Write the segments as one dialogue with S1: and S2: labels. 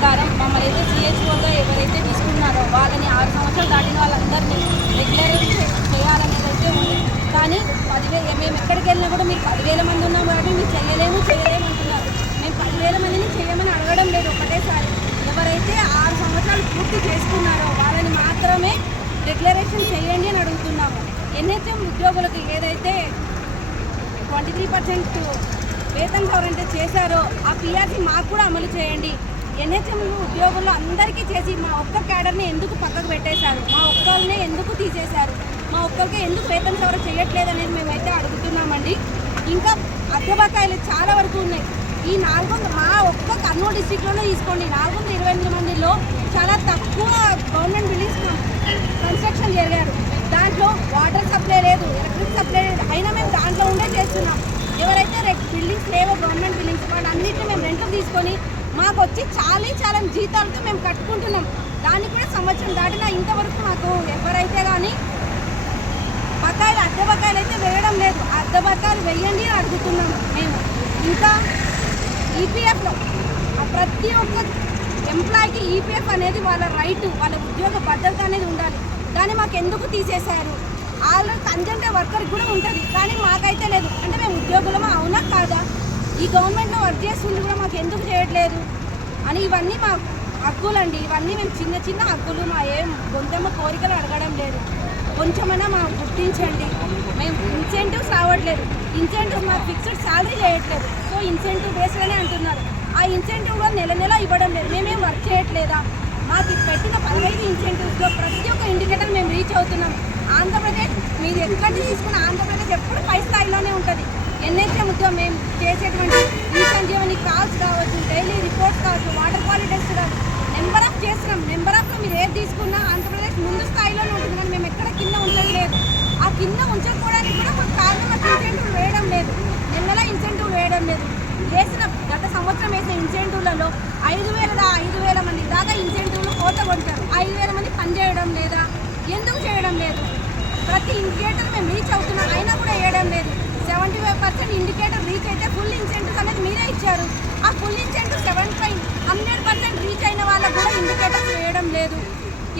S1: ప్రకారం మమ్మల్ని అయితే సిహెచ్ఓగా ఎవరైతే తీసుకున్నారో వాళ్ళని ఆరు సంవత్సరాలు దాటిన వాళ్ళందరినీ రెగ్యులరైజ్ చేయాలనేది అయితే ఉంది. కానీ పదివే మేము ఎక్కడికి వెళ్ళినా కూడా మీరు పదివేల మంది ఉన్నాం కాబట్టి మీరు చేయలేము చేయలేము అంటున్నారు. మేము పదివేల మందిని చేయమని అడగడం లేదు ఒకటేసారి. ఎవరైతే ఆరు సంవత్సరాలు పూర్తి చేసుకున్నారో వాళ్ళని మాత్రమే డిక్లరేషన్ చేయండి అని అడుగుతున్నాము. ఎన్హెచ్ఎం ఉద్యోగులకు ఏదైతే ట్వంటీ త్రీ పర్సెంట్ వేతన సవరణ చేశారో ఆ పిఆర్సీ మాకు కూడా అమలు చేయండి. ఎన్హెచ్ఎం ఉద్యోగులు అందరికీ చేసి మా ఒక్క క్యాడర్ని ఎందుకు పక్కకు పెట్టేశారు? మా ఒక్కరిని ఎందుకు తీసేశారు? మా ఒక్కరికి ఎందుకు వేతన సవరణ చేయట్లేదు అనేది మేమైతే అడుగుతున్నామండి. ఇంకా అద్దె బకాయిలు చాలా వరకు ఉన్నాయి. ఈ నాలుగు వందల మా ఒక్క కర్నూలు డిస్టిక్లోనే తీసుకోండి. నాలుగు వందల ఇరవై ఎనిమిది మందిలో చాలా తక్కువ గవర్నమెంట్ బిల్డింగ్స్ కన్స్ట్రక్షన్ జరిగారు. దాంట్లో వాటర్ సప్లై లేదు ఎలక్ట్రిక్ సప్లై లేదు. అయినా మేము దాంట్లో ఉండే చేస్తున్నాం. ఎవరైతే రె- బిల్డింగ్స్ లేవో గవర్నమెంట్ బిల్డింగ్స్ వాళ్ళన్నింటినీ మేము రెంట్కి తీసుకొని మాకు వచ్చి చాలా చాలా జీతాలతో మేము కట్టుకుంటున్నాం. దానికి కూడా సంవత్సరం దాటినా ఇంతవరకు మాకు ఎవరైతే కానీ బకాయిలు అద్దె బకాయిలు అయితే వేయడం లేదు. అద్దె బకాయిలు వేయండి అని అడుగుతున్నాము మేము. ఇంకా ఈపీఎఫ్లో ప్రతి ఒక్క ఎంప్లాయీకి ఈపీఎఫ్ అనేది వాళ్ళ రైట్ వాళ్ళ ఉద్యోగ భద్రత అనేది ఉండాలి. కానీ మాకు ఎందుకు తీసేశారు? ఆల్రెడీ కన్జెంట్ వర్కర్కి కూడా ఉంటుంది. కానీ మాకైతే లేదు. అంటే మేము ఉద్యోగులమా? అవునా కాదా? ఈ గవర్నమెంట్లో వర్క్ చేస్తుంది కూడా మాకు ఎందుకు చేయట్లేదు? అని ఇవన్నీ మా హక్కులండి. ఇవన్నీ మేము చిన్న చిన్న హక్కులు మా ఏం గొంతెమ్మ కోరికలు అడగడం లేదు. కొంచెమైనా మాకు గుర్తించండి. మేము ఇన్సెంటివ్స్ రావట్లేదు. ఇన్సెంటివ్ మా ఫిక్స్డ్ శాలరీ చేయట్లేదు. సో ఇన్సెంటివ్ బేస్గానే అంటున్నారు. ఆ ఇన్సెంటివ్ కూడా నెల నెల ఇవ్వడం లేదు. మేమేం వర్క్ చేయట్లేదా? మాకు పెట్టిన పదహైదు ఇన్సెంటివ్స్లో ప్రతి ఒక్క ఇండికేటర్ మేము రీచ్ అవుతున్నాం. ఆంధ్రప్రదేశ్ మీరు ఎక్కడి తీసుకున్న ఆంధ్రప్రదేశ్ ఎప్పుడు పై స్థాయిలోనే ఉంటుంది. ఎన్నైతే ఉద్యోగం మేము చేసేటువంటి ఈ సంజీవని కాల్స్ కావచ్చు డైలీ రిపోర్ట్స్ కావచ్చు వాటర్ క్వాలిటీ టెస్ట్ కావచ్చు నెంబర్ ఆఫ్ చేస్తున్నాం నెంబర్ ఆఫ్లో మీరు ఏది తీసుకున్నా ఆంధ్రప్రదేశ్ ముందు స్థాయిలోనే ఉంటుంది కానీ మేము ఎక్కడ కింద ఉంచట్లేదు ఆ కింద ఉంచకపోవడానికి కూడా మాకు కారణం మాకు ఇన్సెంటివ్ వేయడం లేదు. నెలలా ఇన్సెంటివ్ వేయడం లేదు. వేసిన గత సంవత్సరం వేసిన ఇన్సెంటివ్లలో ఐదు వేలదా ఐదు వేల మంది దాకా ఇన్సెంటివ్లు కోత కొట్టారు. ఐదు వేల మంది పనిచేయడం లేదా? ఎందుకు చేయడం లేదు? ప్రతి ఇండికేటర్ మేము రీచ్ అవుతున్నాం అయినా కూడా వేయడం లేదు. Seventy five percent indicator reach అయితే ఫుల్ ఇన్సెంటివ్స్ అనేది మీరే ఇచ్చారు ఆ full incentive seventy five hundred percent reach అయిన వాళ్ళకు కూడా ఇండికేటర్స్ వేయడం లేదు.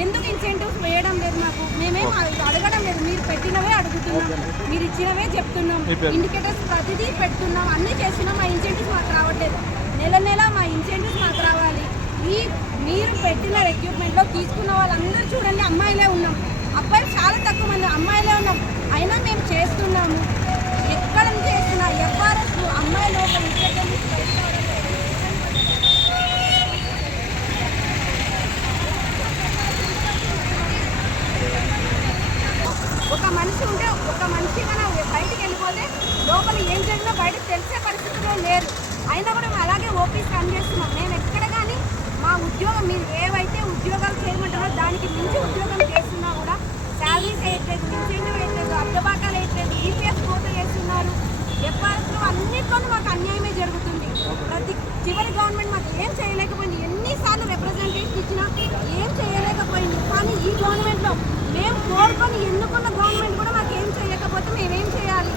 S1: ఎందుకు ఇన్సెంటివ్స్ వేయడం లేదు మాకు? మేమేం అడ- అడగడం లేదు. మీరు పెట్టినవే అడుగుతున్నాం. మీరు ఇచ్చినవే చెప్తున్నాం. ఇండికేటర్స్ ప్రతిదీ పెడుతున్నాం. అన్నీ చేస్తున్నాం మా ఇన్సెంటివ్స్ మాకు రావట్లేదు. నెల నెల మా ఇన్సెంటివ్స్ మాకు రావాలి. ఈ మీరు పెట్టిన రిక్రూట్మెంట్లో తీసుకున్న వాళ్ళందరూ చూడండి అమ్మాయిలే ఉన్నాం. అబ్బాయిలు చాలా తక్కువ మంది అమ్మాయిలే ఉన్నాం. అయినా మేము చేస్తున్నాము ఎక్కడ నుంచి చేస్తున్నా ఎఫ్ఆర్ఎస్ అమ్మాయిలు ఒక విషయం ఒక మనిషి ఉంటే ఒక మనిషి మన బయటికి వెళ్ళిపోతే లోపల ఏం జరిగినా బయటకు తెలిసే పరిస్థితుల్లో లేరు. అయినా కూడా మేము అలాగే ఓపీస్ రన్ చేస్తున్నాం. మేము ఎక్కడ కానీ మా ఉద్యోగం మీరు ఏవైతే ఉద్యోగాలు చేయమంటారో దానికి మించి ఉద్యోగం చేస్తున్నా కూడా శాలరీస్ వేయట్లేదు ఇన్సెంటివ్ వేయట్లేదు అద్దబాకాలు వేయట్లేదు ఈపీఎస్ కోత చేస్తున్నారు. ఎఫ్ఆర్ఎస్లో అన్నిట్లోనూ మాకు అన్యాయమే జరుగుతుంది. ప్రతి చివరి గవర్నమెంట్ మాకు ఏం చేయలేకపోయింది. ఎన్నిసార్లు రిప్రజెంటేషన్ ఇచ్చినా ఏం చేయలేకపోయింది. కానీ ఈ గవర్నమెంట్లో మేము కోరుకొని ఎన్నుకున్న గవర్నమెంట్ కూడా మాకు ఏం చేయకపోతే మేమేం చేయాలి?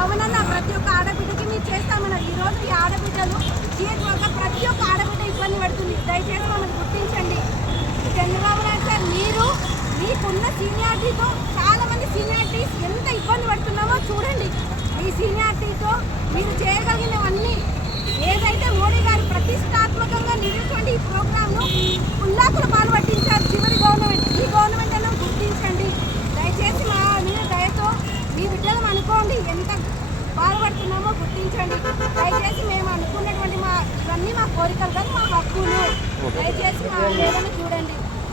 S1: అవునన్నా ప్రతి ఒక్క ఆడబిడ్డకి మీరు చేస్తామన్నారు ఈ రోజు ఈ ఆడబిడ్డలు దీని వల్ల ప్రతి ఒక్క ఆడబిడ్డ ఇబ్బంది పడుతుంది. దయచేసి మమ్మల్ని గుర్తించండి. చంద్రబాబు నాయుడు సార్ మీరు మీకున్న సీనియారిటీతో చాలామంది సీనియారిటీస్ ఎంత ఇబ్బంది పడుతున్నామో చూడండి. ఈ సీనియారిటీతో మీరు చేయగలిగినవన్నీ ఏదైతే మోడీ గారు ప్రతిష్టాత్మకంగా నిర్వహించండి ఈ ప్రోగ్రామ్ను ఉల్లాకులు పాల్పట్టి చివరి గవర్నమెంట్ ఈ గవర్నమెంట్ అన్న గుర్తించండి దయచేసి మా మీద దయతో మీ బిడ్డలు అనుకోండి ఎంత బాధపడుతున్నామో గుర్తించండి దయచేసి మేము అనుకున్నటువంటి మా ఇవన్నీ మా కోరికలు కాదు మా హక్కులు. దయచేసి మా వేదన చూడండి.